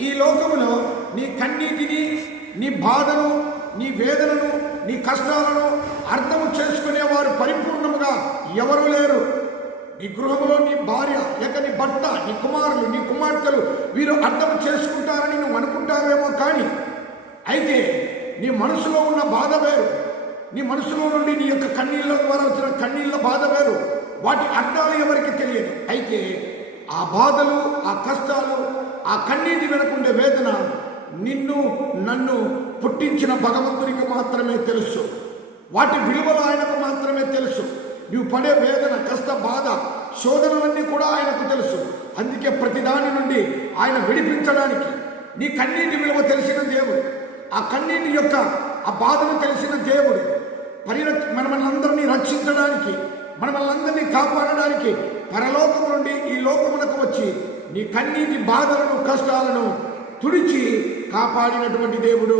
ఈ లోకములో నీ కన్నీటిని, నీ బాధను, నీ వేదనను, నీ కష్టాలను అర్థము చేసుకునేవారు పరిపూర్ణముగా ఎవరు లేరు. నీ గృహములో నీ భార్య, లేక నీ భర్త, నీ కుమారులు, నీ కుమార్తెలు వీరు అర్థం చేసుకుంటారని నువ్వు అనుకుంటావేమో. కానీ అయితే నీ మనసులో ఉన్న బాధ వేరు. నీ మనసులో నుండి నీ యొక్క కన్నీళ్ళ ద్వారా వచ్చిన కన్నీళ్ళ బాధ వేరు. వాటి అర్థాలు ఎవరికి తెలియదు. అయితే ఆ బాధలు, ఆ కష్టాలు, ఆ కన్నీటి వెనకుండే వేదన నిన్ను నన్ను పుట్టించిన భగవంతునికి మాత్రమే తెలుసు. వాటి విలువలు ఆయనకు మాత్రమే తెలుసు. నువ్వు పడే వేదన, కష్ట, బాధ, శోధనలన్నీ కూడా ఆయనకు తెలుసు. అందుకే ప్రతిదాని నుండి ఆయన విడిపించడానికి నీ కన్నీటి విలువ తెలిసిన దేవుడు, ఆ కన్నీటి యొక్క ఆ బాధను తెలిసిన దేవుడు మనల్ని రక్షించడానికి, మనల్ని కాపాడడానికి పరలోకము నుండి ఈ లోకములకు వచ్చి నీ కన్నీటి బాధలను, కష్టాలను తుడిచి కాపాడినటువంటి దేవుడు.